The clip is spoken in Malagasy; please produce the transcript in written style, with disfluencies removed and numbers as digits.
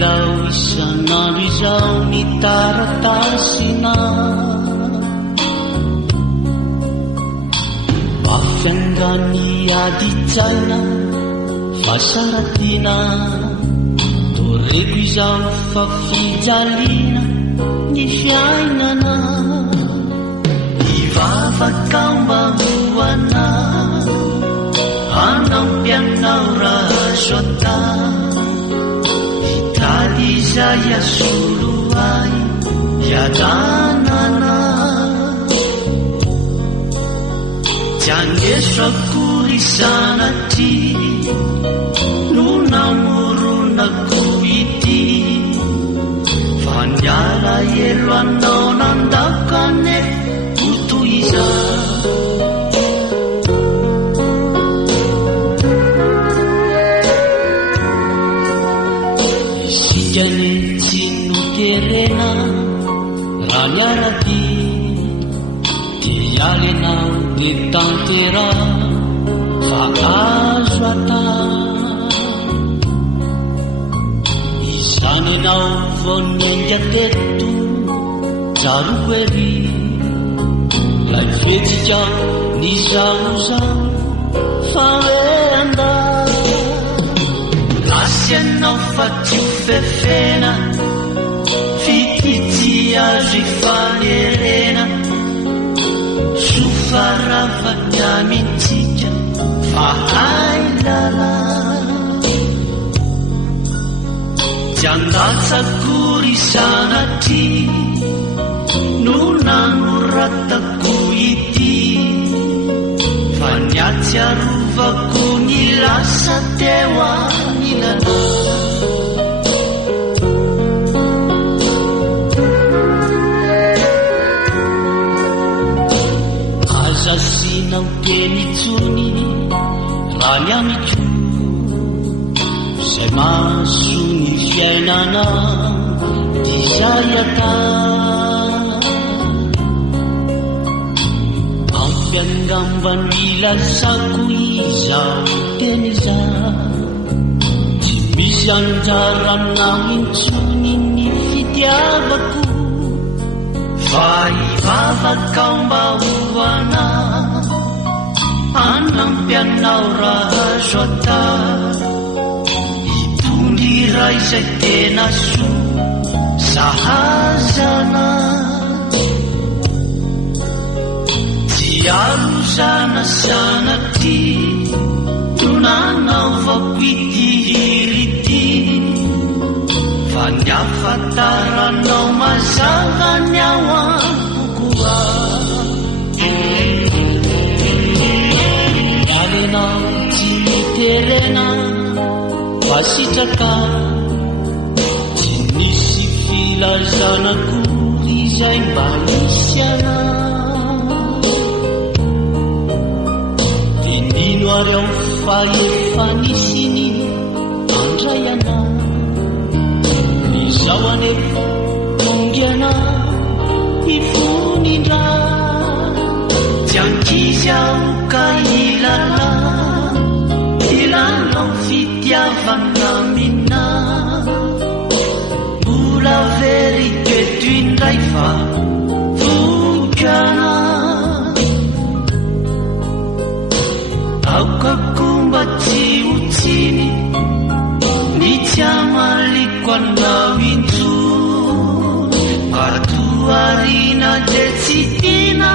Milao isan'andro izao ny taratasina Afiangany adi-tsaina fasaratina toreko izao fa fijaliana ny fiainana ivavaka mbahoana anampianao raha soata hitady izay asolo ay iadanana Jangeso akory sanatry no namoronako ity fa niala elo anao nandako anefa ho toy izao isika ny tsy noterena raha niaraky Yalenao de tantera fa azo ata Isanenao vonenga teto jaroko ery Lai fetsika ny zaozao fa hoe anda Asianao fa tio fefena fititsy azo ifanerena Sufarafanya mintika fahailala Jandatsakuri sanatry nunanguratako ity fa niatsiarovako ny lasa teo anilana Asinao kenitsony raha ny amiko zay maso ny fiainana dizay ata ampiangambany lazako izao teny izao tsy misy anjaranao intsony ny fitiavako fa ivavakao mbahoana anampianao raha soata hitondry ray izay tena soa sahazana tsy alozana sanatry tonanao vako ity hirity fa ny afantaranao mazava ny ao ampokoa Yalenao tsy miterena fa sitraka tsy nisy filazanakory izay mba isiana Dinino ary ao fa efa nisiny andray anao Izao anefa tongiana ifonindra Tsy ankizy aho ka ilanao fitiavana mina Mbola very keto indray fa vokana Aokako mba tsy hotsiny ny tsy amaliko anao intsony Matoarina de tsy tina